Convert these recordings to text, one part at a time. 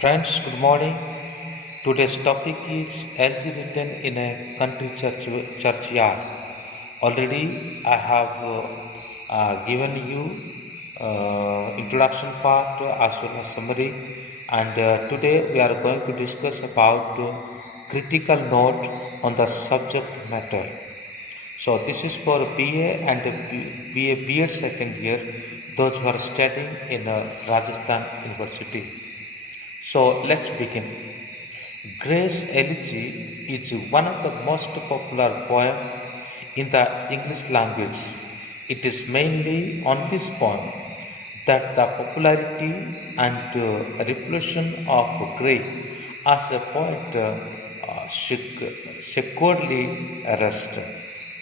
Friends, good morning. Today's topic is LG written in a country churchyard. Already, I have given you introduction part as well as summary, and today we are going to discuss about critical note on the subject matter. So this is for BA and BA BEd second year, those who are studying in Rajasthan University. So let's begin. Grace Elegy is one of the most popular poems in the English language. It is mainly on this poem that the popularity and reputation of Gray as a poet securely rest.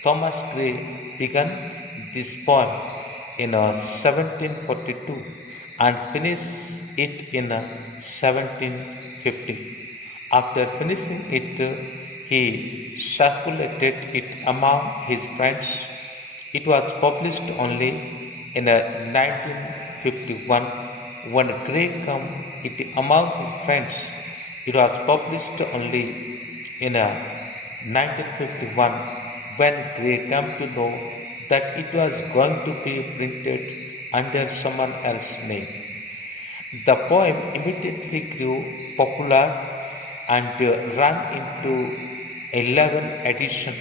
Thomas Gray began this poem in 1742 and finished it in 1750. After finishing it, he circulated it among his friends. It was published only in 1951 when Gray came it among his friends. It was published only in 1951 when Gray came to know that it was going to be printed under someone else's name. The poem immediately grew popular and ran into 11 editions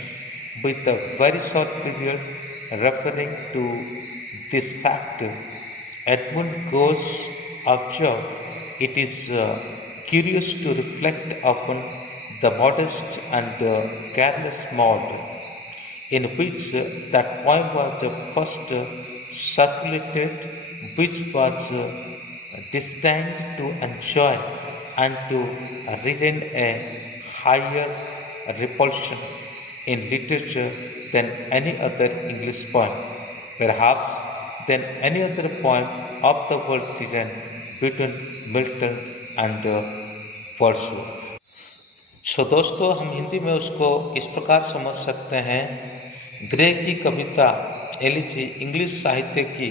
with a very short period referring to this fact. Edmund Gosse observed, it is curious to reflect upon the modest and careless mode in which that poem was first circulated, which was destined to enjoy and to retain a higher repulsion in literature than any other English poem, perhaps than any other poem of the world written between Milton and Wordsworth. दोस्तों हम हिंदी में उसको इस प्रकार समझ सकते हैं। Grey की कविता एलिजी इंग्लिश साहित्य की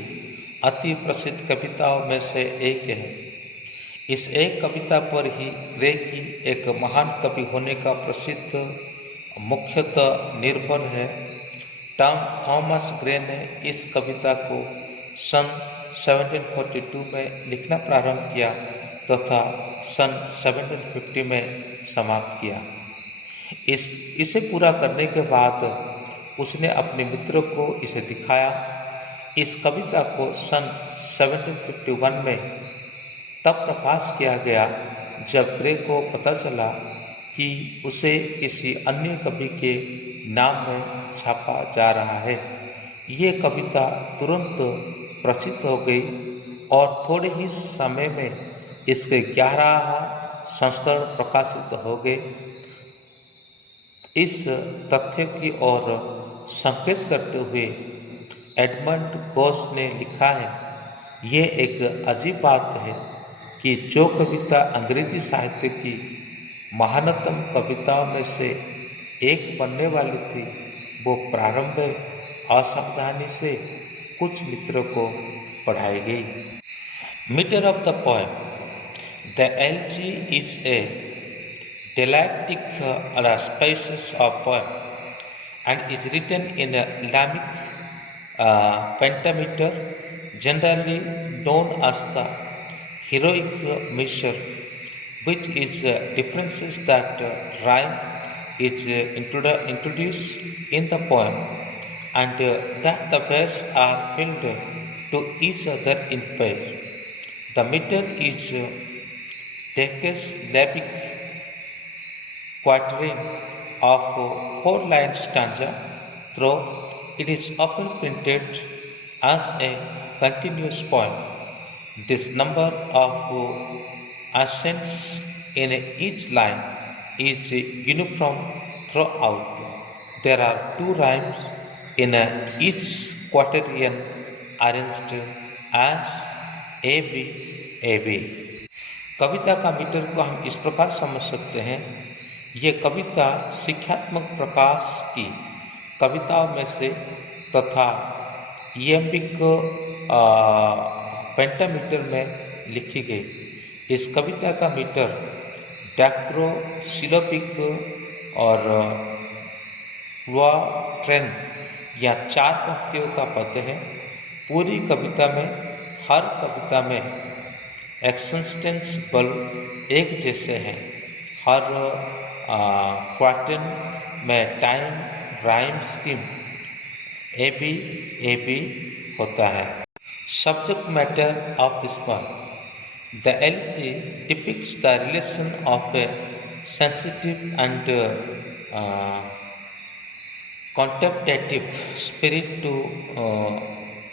अति प्रसिद्ध कविताओं में से एक है। इस एक कविता पर ही ग्रे की एक महान कवि होने का प्रसिद्ध मुख्यतः निर्भर है। थॉमस ग्रे ने इस कविता को सन 1742 में लिखना प्रारंभ किया तथा सन 1750 में समाप्त किया। इसे पूरा करने के बाद उसने अपने मित्रों को इसे दिखाया। इस कविता को सन 1751 में तब प्रकाश किया गया जब ग्रे को पता चला कि उसे किसी अन्य कवि के नाम में छापा जा रहा है। ये कविता तुरंत प्रसिद्ध हो गई और थोड़े ही समय में इसके 11 संस्करण प्रकाशित हो गए। इस तथ्य की ओर संकेत करते हुए एडमंड गोस ने लिखा है, ये एक अजीब बात है कि जो कविता अंग्रेजी साहित्य की महानतम कविताओं में से एक बनने वाली थी, वो प्रारंभ असावधानी से कुछ मित्रों को पढ़ाई गई। Metre of the poem. The LG is a dialectic species of poem and is written in a Iambic pentameter, generally known as the heroic measure, which is differences that rhyme is introduced in the poem and that the verses are filled to each other in pair. The meter is decasyllabic quatrain of 4-line stanza, though it is often printed as a continuous poem. This number of accents in each line is uniform throughout. There are 2 rhymes in each quatrain arranged as AB AB. कविता का metre को हम इस प्रकार समझ सकते हैं। ये कविता शिक्षात्मक प्रकाश की कविताओं में से तथा इयम्बिक पेंटामीटर में लिखी गई। इस कविता का मीटर डैक्रोसिलोपिक और क्वाट्रेन या 4 पंक्तियों का पद है। पूरी कविता में हर कविता में एक्सटेंस बल एक जैसे हैं। हर क्वार्टन में time rhyme scheme A B होता है। Subject matter of this poem. The elegy depicts the relation of a sensitive and contemplative spirit to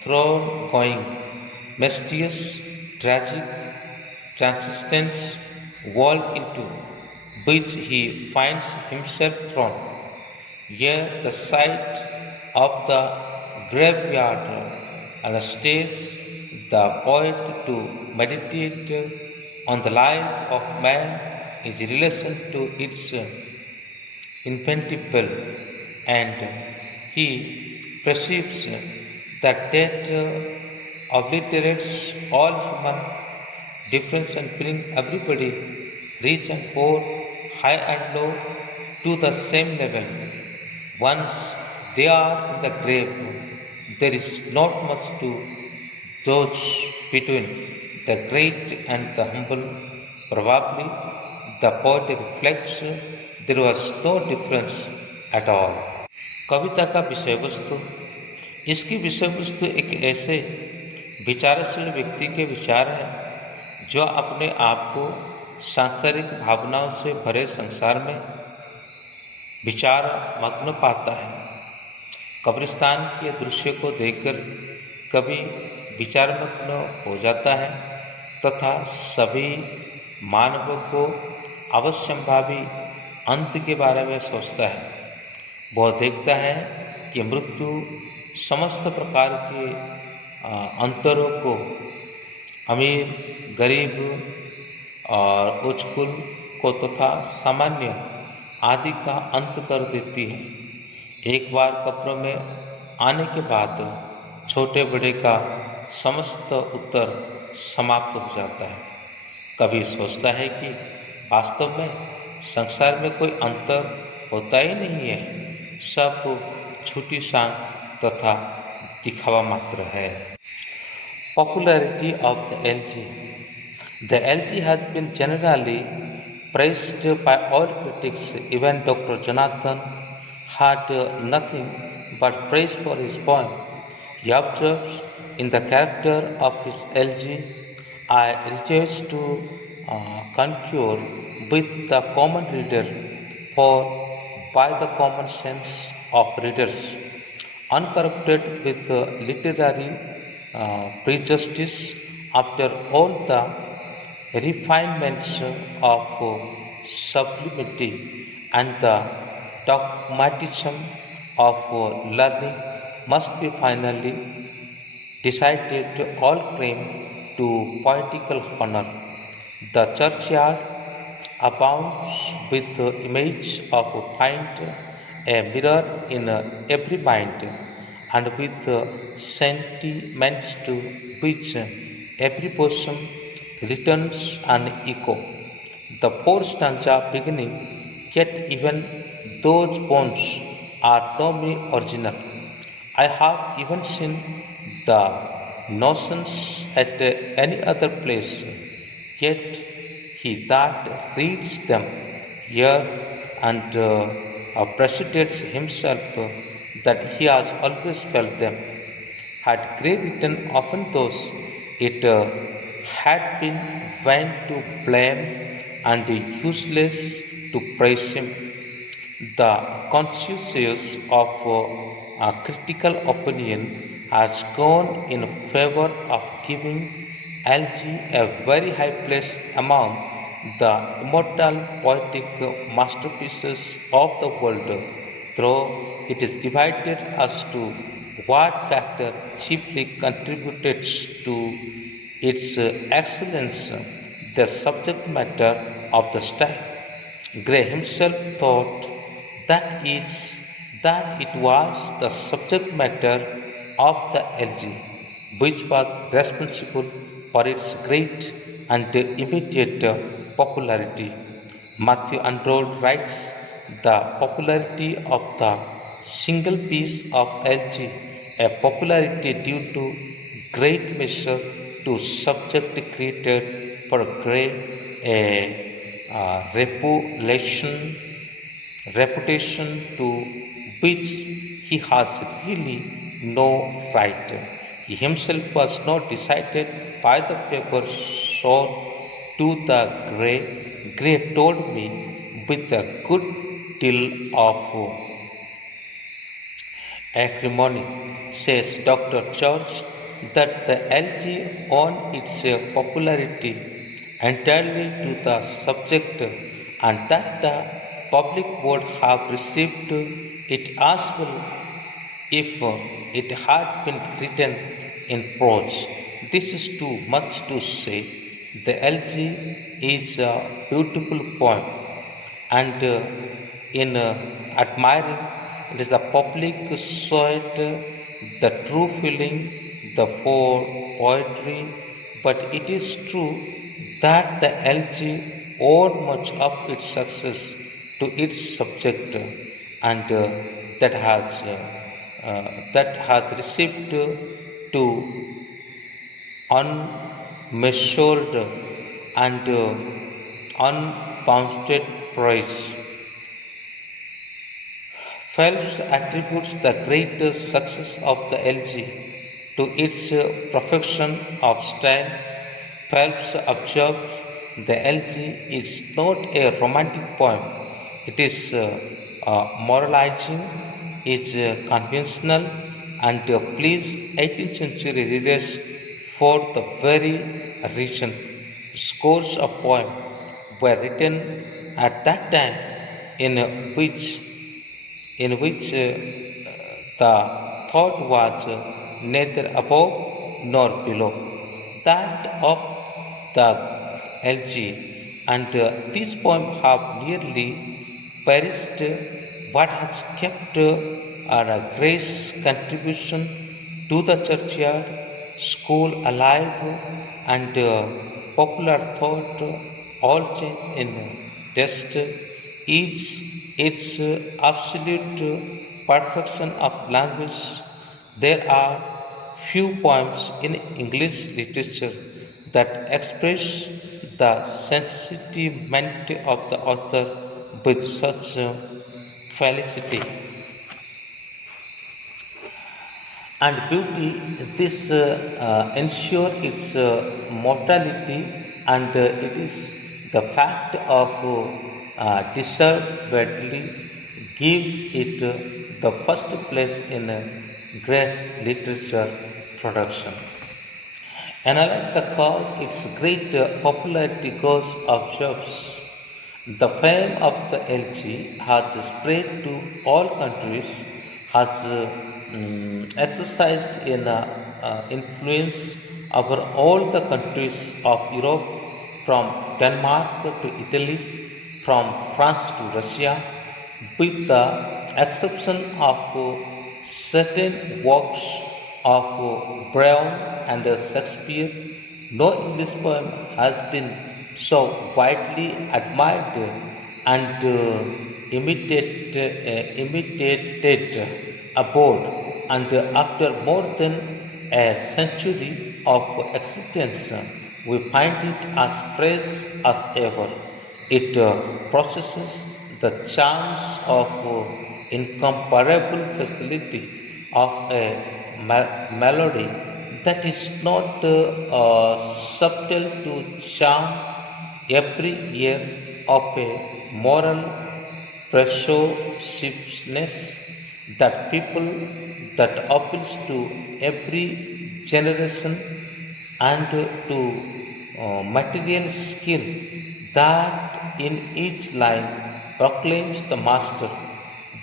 thoroughgoing, mysterious, tragic, transcendence world into which he finds himself thrown. Here, the sight of the graveyard and stays the poet to meditate on the life of man, his relation to its inevitable, and he perceives that death obliterates all human difference and brings everybody, rich and poor, high and low, to the same level. Once they are in the grave, there is not much to those between the great and the humble. Probably the poet reflects there was no difference at all. कविता का विषय वस्तु। इसकी विषय वस्तु एक ऐसे विचारशील व्यक्ति के विचार है जो अपने आप को सांसारिक भावनाओं से भरे संसार में विचार मग्न पाता है। कब्रिस्तान के दृश्य को देखकर कभी विचारमग्न हो जाता है तथा सभी मानवों को अवश्यंभावी अंत के बारे में सोचता है। वह देखता है कि मृत्यु समस्त प्रकार के अंतरों को, अमीर गरीब और उच्च कुल को तथा सामान्य आदि का अंत कर देती है। एक बार कब्र में आने के बाद छोटे बड़े का समस्त उत्तर समाप्त हो जाता है। कभी सोचता है कि वास्तव में संसार में कोई अंतर होता ही नहीं है, सब छूटी शान तथा दिखावा मात्र है। Popularity of the LG. The LG has been generally praised by all critics. Even Dr. Jonathan had nothing but praise for his poem. He observes, in the character of his LG, I rejoice to concur with the common reader, for by the common sense of readers, uncorrupted with literary prejudice, after all the refinements of sublimity and the dogmatism of learning, must be finally decided all claim to poetical honor. The churchyard abounds with the image of find a mirror in every mind, and with the sentiments to which every person returns an echo. The fourth stanza beginning, yet even those bones are no me original. I have even seen the notions at any other place, yet he that reads them here and persuades himself that he has always felt them. Had Gray written often those, it had been vain to blame and useless to praise him. The consensus of critical opinion has gone in favor of giving LG a very high place among the immortal poetic masterpieces of the world, though it is divided as to what factor chiefly contributed to its excellence, the subject matter of the style. Gray himself thought that it was the subject matter of the LG which was responsible for its great and immediate popularity. Matthew Arnold writes, the popularity of the single piece of LG, a popularity due to great measure to subject created for great a reputation to which he has really no right. He himself was not decided by the paper sold to the grey. Gray told me with a good deal of acrimony, says Dr. George, that the LG owed its popularity entirely to the subject and that the public would have received it as well if it had been written in prose. This is too much to say. The LG is a beautiful poem, and in admiring it is the public sweat, the true feeling, the for poetry. But it is true that the LG owed much of its success to its subject, and that has received to unmeasured and unbounded praise. Phelps attributes the greatest success of the LG to its perfection of style. Phelps observes the LG is not a romantic poem, it is moralizing, is conventional, and please 18th century readers for the very reason. Scores of poems were written at that time in which the thought was neither above nor below that of the LG, and these poems have nearly perished. What has kept Gray's contribution to the churchyard school alive and popular thought all change in taste is its absolute perfection of language. There are few poems in English literature that express the sentiment of the author with such felicity and beauty. This ensure its mortality, and it is the fact of deservedly gives it the first place in Gray's literature production. Analyze the cause its great popularity goes observes. The fame of the LG has spread to all countries, has exercised an influence over all the countries of Europe, from Denmark to Italy, from France to Russia, with the exception of certain works of Brown and Shakespeare. No English poem has been so widely admired and imitated abroad, and after more than a century of existence, we find it as fresh as ever. It possesses the charms of incomparable facility of a melody that is not subtle to charm every year of a moral preciousness that people that appeals to every generation, and to material skill that in each line proclaims the master.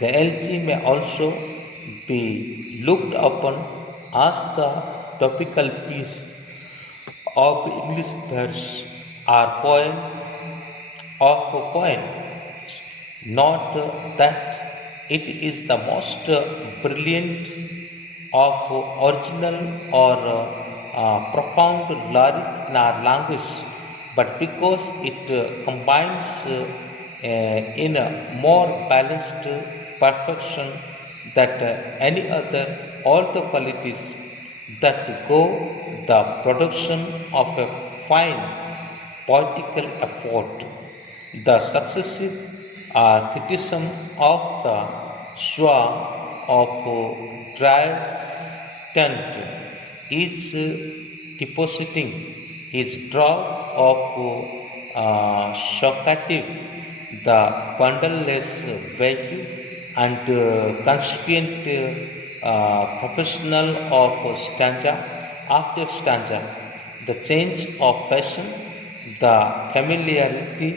The LG may also be looked upon as the topical piece of English verse or poem of a poem. Not that it is the most brilliant of original or profound lyric in our language, but because it combines in a more balanced perfection that any other, all the qualities that go the production of a fine poetical effort. The successive criticism of the swarm of Dryasdent is depositing his drop of shockative, the bundleless value and consequent professional of stanza after stanza, the change of fashion, the familiarity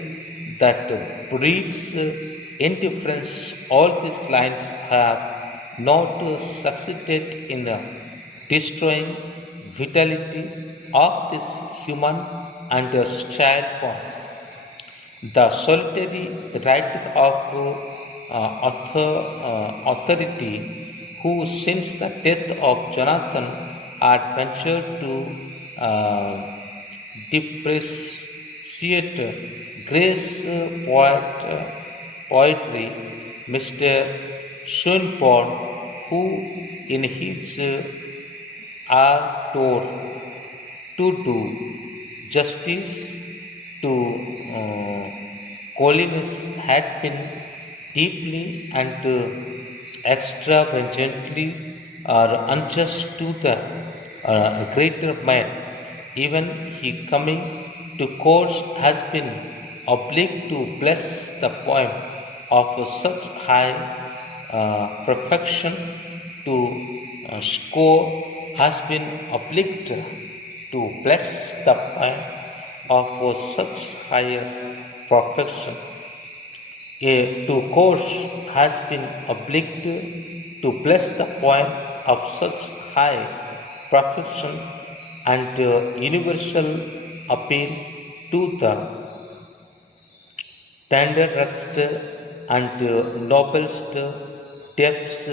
that breeds indifference. All these lines have not succeeded in destroying vitality of this human and child born. The solitary writer of authority, who since the death of Jonathan had ventured to depreciate Grace poetry, Mr. Swinburne, who in his ardor to do justice to Collin's had been deeply and extravagantly or unjust to the greater man. Even he coming to course has been obliged to bless the poem of such high perfection to score has been obliged to bless the poem of such higher perfection. A to course has been obliged to bless the poem of such high perfection and universal appeal to the tenderest and noblest depths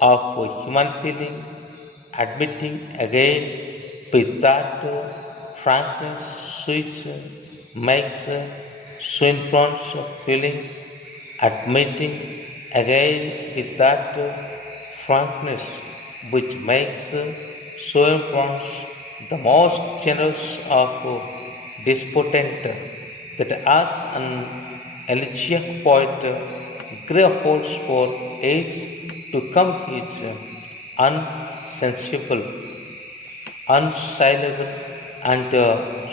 of human feeling, admitting again with that frankness which makes Swinburne's feeling, admitting again with that frankness which makes Swinburne's the most generous of dispotent, that as an elegiac poet Gray holds for age to come his unsensible, unsaleable and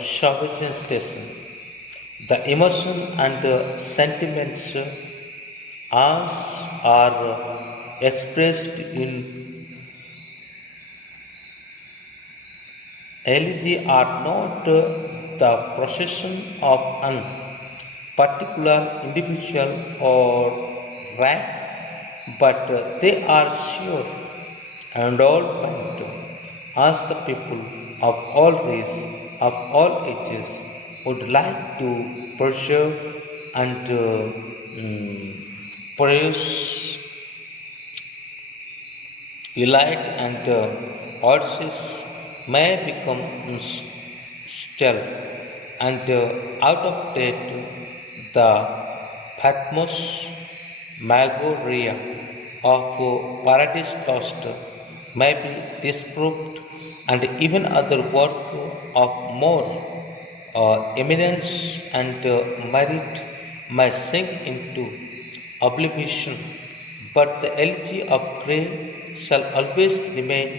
sovereign station. The emotion and sentiments as are expressed in elegy are not the procession of an particular individual or rank, but they are sure and all meant as the people of all races, of all ages would like to preserve and praise, elite and Odysseus may become still and out of date. The phantasmagoria of Paradise Lost may be disproved, and even other work of more eminence and merit may sink into oblivion, but the elegy of Gray shall always remain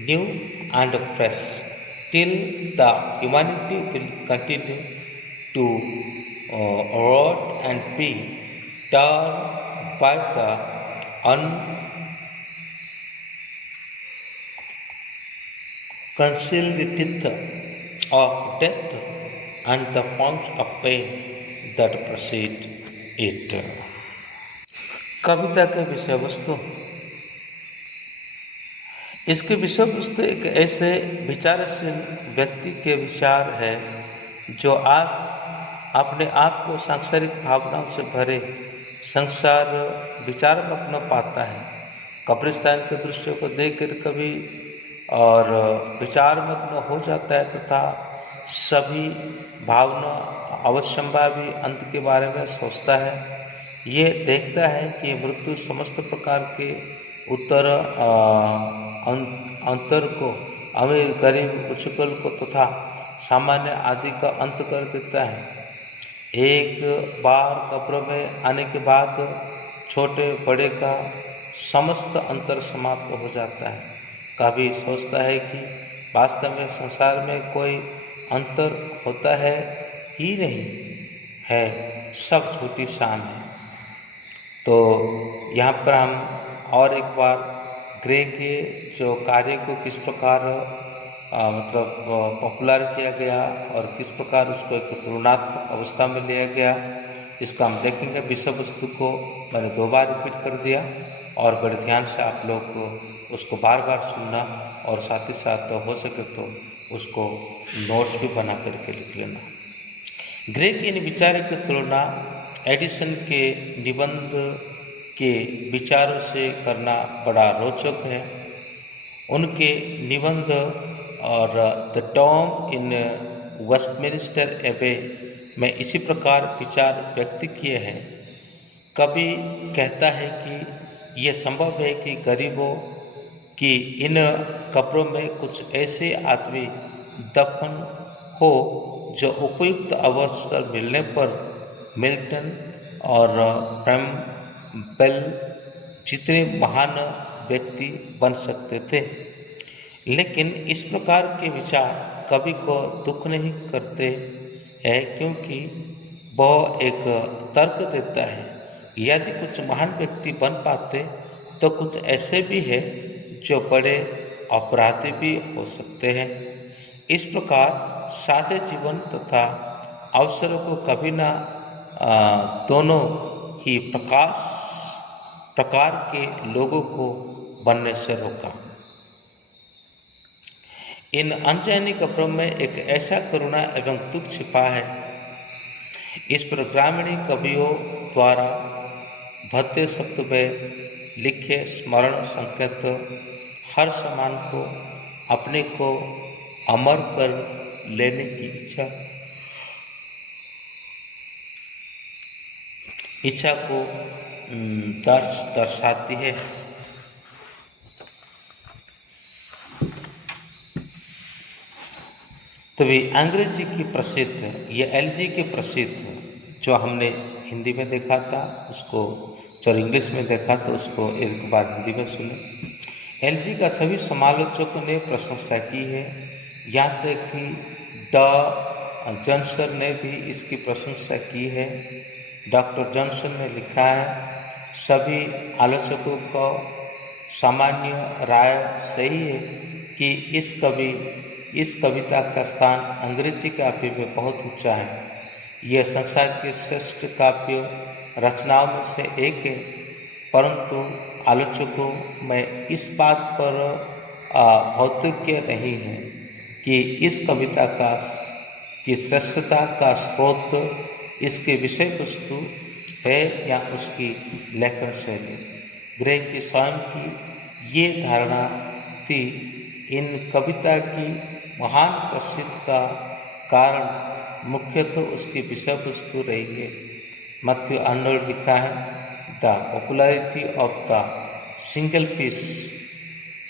new and fresh, till the humanity will continue to rot and be torn by the unconcealed teeth of death and the pangs of pain that precede it. कविता के विषय वस्तु, इसके विषय वस्तु एक ऐसे विचारशील व्यक्ति के विचार है जो अपने आप को सांसारिक भावनाओं से भरे संसार विचारमग्न पाता है। कब्रिस्तान के दृश्य को देखकर कभी और विचारमग्न हो जाता है तथा सभी भावना अवश्यंभावी अंत के बारे में सोचता है। ये देखता है कि मृत्यु समस्त प्रकार के उत्तर अंतर को, अमीर गरीब उच्चकुल को तथा सामान्य आदि का अंत कर देता है। एक बार कब्र में आने के बाद छोटे बड़े का समस्त अंतर समाप्त हो जाता है। कभी सोचता है कि वास्तव में संसार में कोई अंतर होता है ही नहीं है, सब झूठी शान है। तो यहाँ पर हम और एक बार ग्रे के जो कार्य को किस प्रकार पॉपुलर किया गया और किस प्रकार उसको एक तुलनात्मक अवस्था में लिया गया, इसका हम देखेंगे। विषय वस्तु को मैंने 2 बार रिपीट कर दिया और बड़े ध्यान से आप लोग को उसको बार बार सुनना और साथ ही साथ हो सके तो उसको नोट्स भी बना करके लिख लेना। ग्रे के इन विचारों की तुलना एडिसन के निबंध के विचारों से करना बड़ा रोचक है। उनके निबंध और द टॉम इन वेस्टमिनिस्टर एबे में इसी प्रकार विचार व्यक्त किए हैं। कभी कहता है कि यह संभव है कि गरीबों की इन कब्रों में कुछ ऐसे आदमी दफन हो जो उपयुक्त अवसर मिलने पर मिल्टन और कैम्पबेल जितने महान व्यक्ति बन सकते थे। लेकिन इस प्रकार के विचार कवि को दुख नहीं करते हैं, क्योंकि वह एक तर्क देता है। यदि कुछ महान व्यक्ति बन पाते तो कुछ ऐसे भी हैं जो बड़े अपराधी भी हो सकते हैं। इस प्रकार सादे जीवन तथा अवसरों को कभी ना दोनों ही प्रकार के लोगों को बनने से रोका। इन अनजानी कब्रों में एक ऐसा करुणा एवं दुख छिपा है। इस पर ग्रामीणी कवियों द्वारा भद्दे शब्द में लिखे स्मरण संकेत हर समान को अपने को अमर कर लेने की इच्छा को दर्शाती है। तो भी अंग्रेजी की प्रसिद्ध, ये एलजी की प्रसिद्ध जो हमने हिंदी में देखा था उसको, जो इंग्लिश में देखा था उसको एक बार हिंदी में सुने। एलजी का सभी समालोचकों ने प्रशंसा की है, यहाँ तक कि ड जॉनसन ने भी इसकी प्रशंसा की है। डॉक्टर जॉनसन ने लिखा है, सभी आलोचकों को सामान्य राय सही है कि इस कविता का स्थान अंग्रेजी काव्य में बहुत ऊंचा है। यह संसार के श्रेष्ठ काव्य रचनाओं में से एक है, परंतु आलोचकों में इस बात पर औत्सुक्य नहीं है कि इस कविता की श्रेष्ठता का स्रोत इसके विषय वस्तु है या उसकी लेखन शैली। ग्रे की स्वयं की ये धारणा थी। इन कविता की महान प्रसिद्ध का कारण मुख्यतः उसकी विषय वस्तु रही है। मैथ्यू आर्नल्ड लिखा है, the popularity of the single piece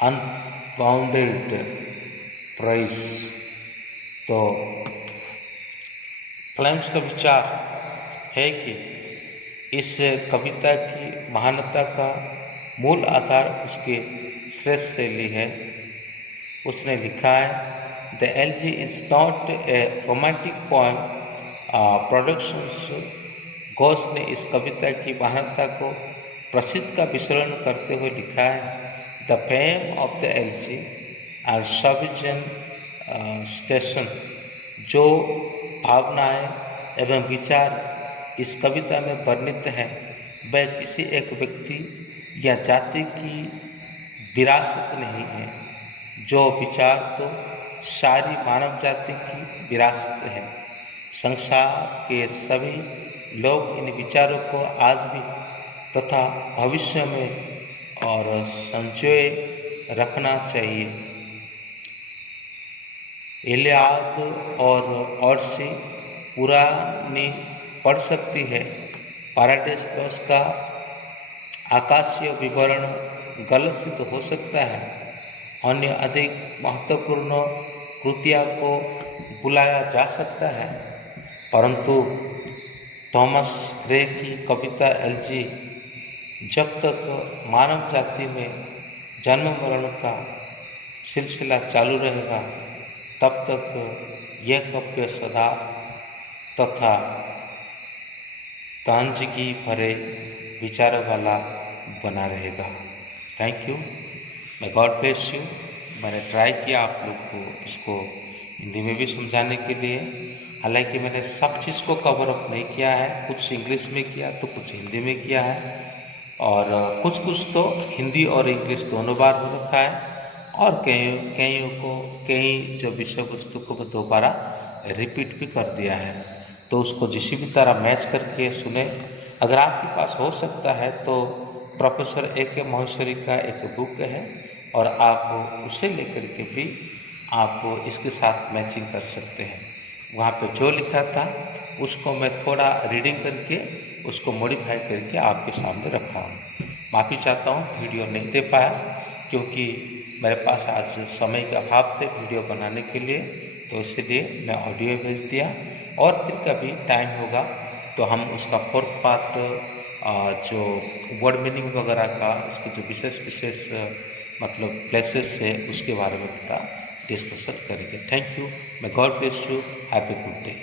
unbounded prize. तो फ्लेम्स का विचार है कि इस कविता की महानता का मूल आधार उसके श्रेष्ठ शैली है। उसने लिखा है, the LG is not a romantic poem productions. Ghosh ने इस कविता की महानता को प्रसिद्ध का विश्लेषण करते हुए लिखा है, the fame of the LG और सविजन स्टेशन। जो भावनाएं एवं विचार इस कविता में वर्णित हैं वह किसी एक व्यक्ति या जाति की विरासत नहीं है। जो विचार तो सारी मानव जाति की विरासत है। संसार के सभी लोग इन विचारों को आज भी तथा भविष्य में और संजोए रखना चाहिए। इलियाद और ओडिसी पुरानी पड़ सकती है। पैराडाइस लॉस्ट का आकाशीय विवरण गलत सिद्ध हो सकता है। अन्य अधिक महत्वपूर्ण कृतियों को बुलाया जा सकता है, परंतु थॉमस ग्रे की कविता एलजी, जब तक मानव जाति में जन्म मरण का सिलसिला चालू रहेगा, तब तक यह काव्य सदा तथा ताजगी भरे विचारों वाला बना रहेगा। थैंक यू, मैं गॉड ब्लेस यू। मैंने ट्राई किया आप लोग को इसको हिंदी में भी समझाने के लिए, हालांकि मैंने सब चीज़ को कवर अप नहीं किया है, कुछ इंग्लिश में किया तो कुछ हिंदी में किया है, और कुछ कुछ तो हिंदी और इंग्लिश दोनों बार हो रखा है, और कई जो विषय वस्तु को दोबारा रिपीट भी कर दिया है। तो उसको जिस भी तरह मैच करके सुने। अगर आपके पास हो सकता है तो प्रोफेसर A.K. माहेश्वरी का एक बुक है, और आप उसे लेकर के भी आप इसके साथ मैचिंग कर सकते हैं। वहाँ पे जो लिखा था उसको मैं थोड़ा रीडिंग करके उसको मॉडिफाई करके आपके सामने रखा हूँ। माफ़ी चाहता हूँ, वीडियो नहीं दे पाया क्योंकि मेरे पास आज समय का अभाव थे वीडियो बनाने के लिए, तो इसलिए मैं ऑडियो भेज दिया। और फिर कभी टाइम होगा तो हम उसका फोर्थ पार्ट जो वर्ड मीनिंग वगैरह का, उसके जो विशेष मतलब प्लेसेस है उसके बारे में पूरा डिस्कशन करेंगे। थैंक यू, मैं God bless you, have a good day.